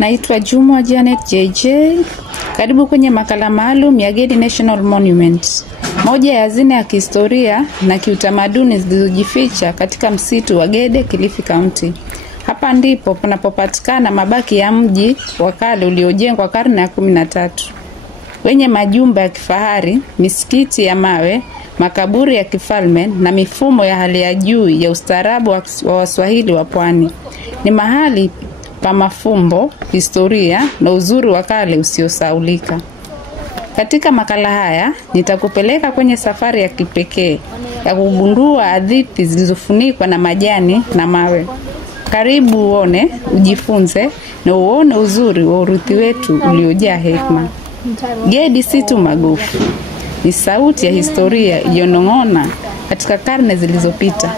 Naitwa Juma Janet JJ. Karibu kwenye makala maalum ya Gedi National Monument. Moja ya hazina ya kihistoria na kiutamaduni zilizojificha katika msitu wa Gede, Kilifi County. Hapa ndipo panapopatikana mabaki ya mji wa kale uliojengwa karne ya 13. Wenye majumba ya kifahari, misikiti ya mawe, makaburi ya kifalme na mifumo ya hali ya juu ya ustaarabu wa Waswahili wa pwani. Ni mahali pa mafumbo, historia na uzuri wa kale usiosahaulika. Katika makala haya nitakupeleka kwenye safari ya kipekee ya kugundua hadithi zilizofunikwa na majani na mawe. Karibu uone, ujifunze na uone uzuri wa urithi wetu uliojaa hekima. Gedi si tu magofu, ni sauti ya historia iliyonong'ona katika karne zilizopita.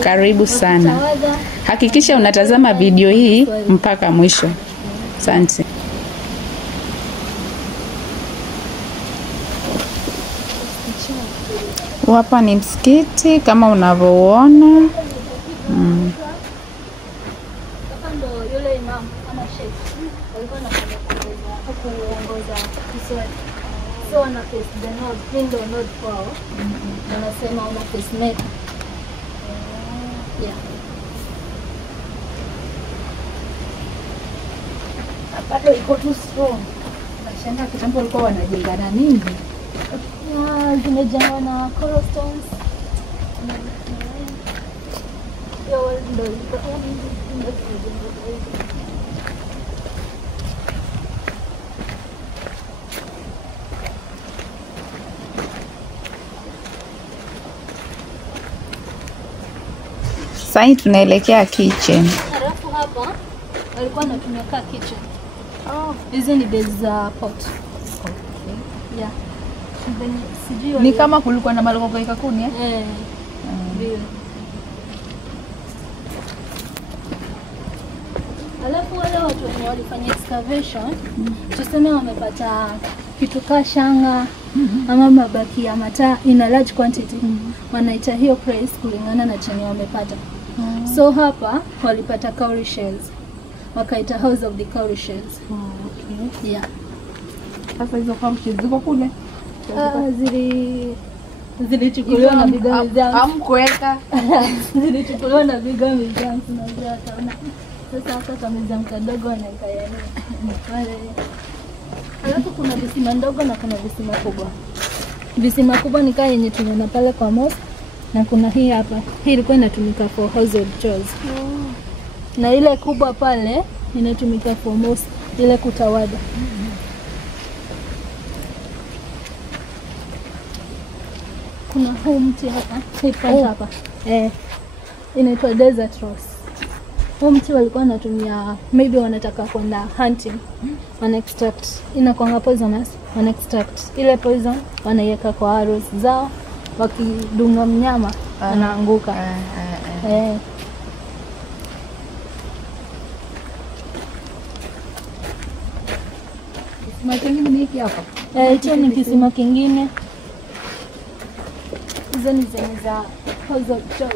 Karibu sana. Hakikisha unatazama video hii mpaka mwisho. Asante. Hapa ni msikiti kama unavyoona. So on a face the north, window north kwao. Wanasema on a face Mecca. Yeah. Bado iko tu strong. Nashangaa kitambo walikuwa wanajenga na nini? Zimejengwa na coral stones. Ndio iko. Sasa tunaelekea kitchen. Halafu hapa walikuwa wanatumia kaa kitchen. Hizi ni base za pot. Okay. Yeah. Ni kama kulikuwa na maloko ya kuni eh? Ndio. Alafu wale watu wenye walifanya excavation, tuseme wamepata kitu kama shanga ama mabaki ya mataa in a large quantity. Wanaita hiyo price kulingana na chenye wamepata. So hapa walipata cowrie shells. Wakaita House of the Cowrie Shells. Okay. Yeah. Sasa hizo cowrie shells ziko kule? Zilichukuliwa na bigami zangu. Hamkuweka. Zilichukuliwa na bigami zangu na zataona. Sasa hapa kama kadogo anaika yale. Alafu kuna visima ndogo na kuna visima kubwa. Visima kubwa ni kama yenye tunaona pale kwa mosque na kuna hii hapa. Hii ilikuwa inatumika for household chores. Na ile kubwa pale inatumika for mosque, ile kutawada. Kuna huu mti hapa, hii plant hapa. Inaitwa desert rose. Huu mti walikuwa wanatumia, maybe wanataka kwenda hunting, wana extract, inakuanga poisonous, wana extract ile poison, wanaiweka kwa arrows zao, wakidunga mnyama anaanguka. Kisima kingine ni hiki hapa. Hicho ni kisima kingine. Hizo ni zenye za House of Joy.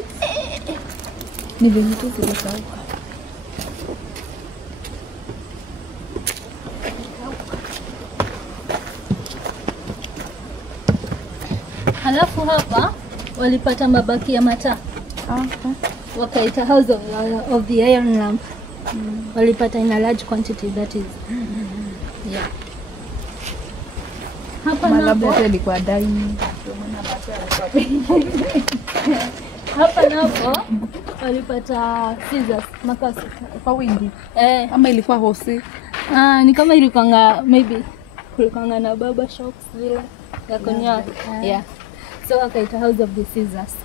Ni venye tu zilizauka. Halafu hapa walipata mabaki ya mataa. Wakaita House of the Iron Lamp. Walipata in a large quantity, that is. Yeah. Hapa Malabu ilikuwa dai. Hapa napo walipata scissors, makasi Kwa wingi. Ama ilikuwa hosi. ni kama ilikuanga maybe kulikuanga na barber shops vile ya kunyoa. Yeah. So wakaita House of the Scissors.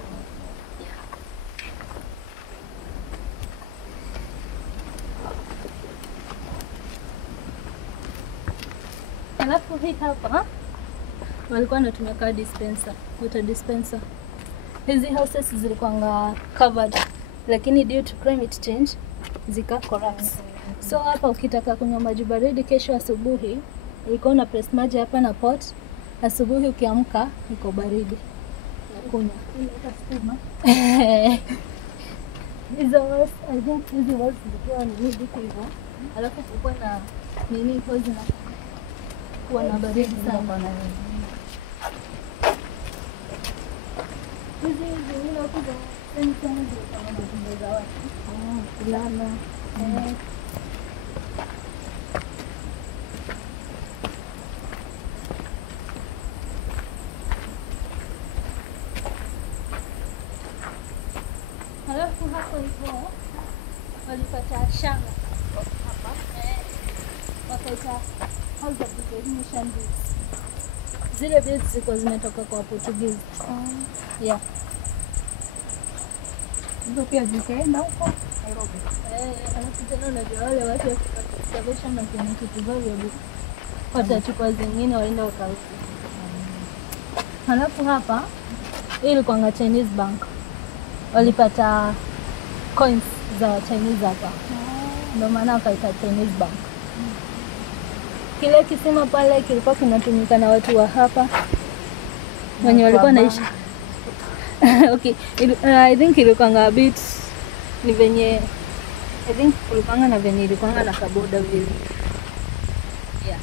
Alafu hii hapa walikuwa wanatumia car dispenser, water dispenser. Hizi houses zilikuwa covered, lakini due to climate change zika collapse. So hapa ukitaka kunywa maji baridi kesho asubuhi, ulikuwa una press maji hapa na pot. Asubuhi ukiamka iko baridi. Kunywa. Hizo I think hizi walls zilikuwa ni hivi hivyo. Alafu kulikuwa na nini kozi na kuwa na baridi sana. Hizi zingine hapo za semi sana zilikuwa na matumbo za watu. Kulala. Halafu hapo hivyo walipata shanga hapa, wakaita house of recognition beads. Zile beads zilikuwa zimetoka kwa Portuguese. Yeah. Hizo pia zikaenda huko Nairobi. Alafu tena unajua wale watu wa excavation na kuna kitu valuable. Watachukua zingine waenda wakauza. Halafu hapa hii ilikuwa Chinese bank. Walipata coins za Chinese hapa. Ndio maana wakaita Chinese bank. Kile kisima pale kilikuwa kinatumika na watu wa hapa wenye walikuwa naishi. Okay, I think ilikuwa a bit ni venye I think kulikuwa na venye ilikuwa na kaboda vile. Yeah.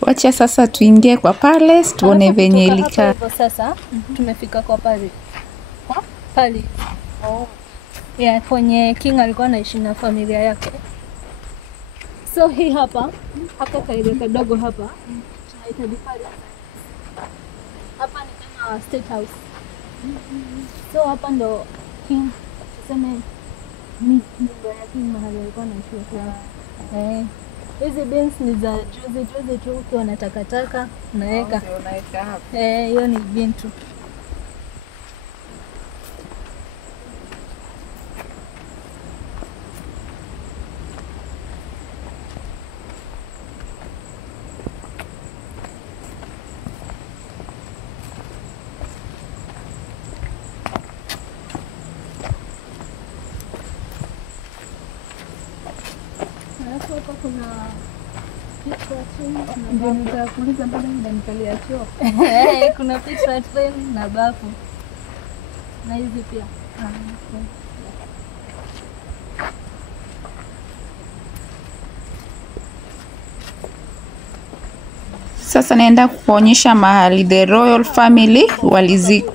Wacha sasa tuingie kwa palace tuone venye ilikaa. Sasa tumefika kwa palace. Kwa palace. Yeah, kwenye king alikuwa anaishi na familia yake. So hii hapa kaile kadogo hapa tunaita the palace. Hapa ni kama state house. So hapa ndo king tuseme nyumba ya king mahali alikuwa anaishi kwa. Hizi beans ni za juzi tu ukiwa na takataka unaweka. Unaweka hapa. Hiyo ni bin tu. Hapa kuna ndio nitakuuliza mpaka nikalia choo. Kuna picture train na bafu. Na hizi pia. Sasa naenda kuonyesha mahali the royal family walizikwa.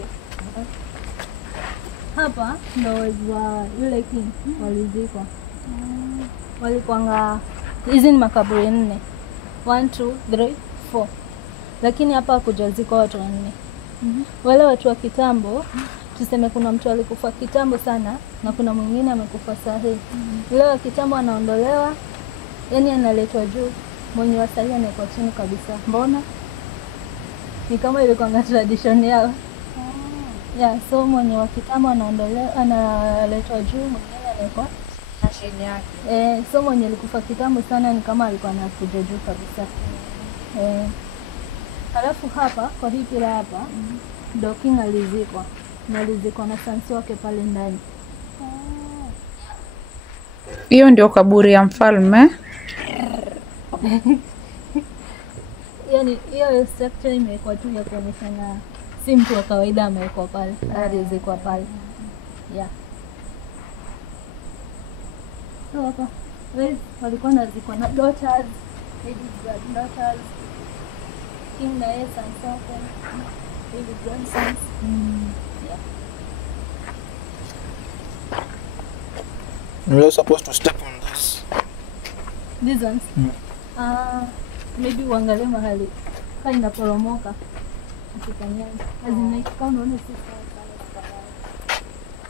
Hapa ndo wa yule king walizikwa. Walikuanga hizi ni makaburi 4. 1 2 3 4. Lakini hapa hakujazikwa watu 4. Wale watu wa kitambo tuseme kuna mtu alikufa kitambo sana na kuna mwingine amekufa sahihi. Yule wa kitambo anaondolewa, yani analetwa juu, mwenye wa sahihi anakuwa chini kabisa. Mbona? Ni kama ilikuwa na tradition yao. Yeah, so mwenye wa kitambo anaondolewa, analetwa juu, mwingine anakuwa chini yake. So mwenye alikufa kitambo sana ni kama alikuwa anakuja juu kabisa. Halafu hapa kwa hii pila hapa ndo king alizikwa. Na alizikwa na sansi wake pale ndani. Hiyo ndio kaburi ya mfalme. Yaani hiyo structure imewekwa tu ya kuonyeshana si mtu wa kawaida amewekwa pale, alizikwa pale. Yeah. So hapa walikuwa nazikwa na daughters, ladies daughters, king na yeye sansi wake, baby grandsons. Yeah. We're supposed to step on this. These ones? Maybe uangalie mahali kama inaporomoka. Usikanyage. Azina kama unaona sisi sana.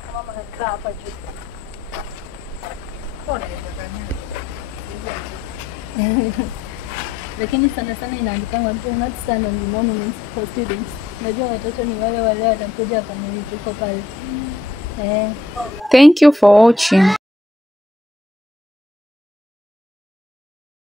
Kama mahali hapa juu. Lakini sana inaandikwa do not stand on the monuments for students. Najua watoto ni wale watakuja kama nilichoko pale. Thank you for watching.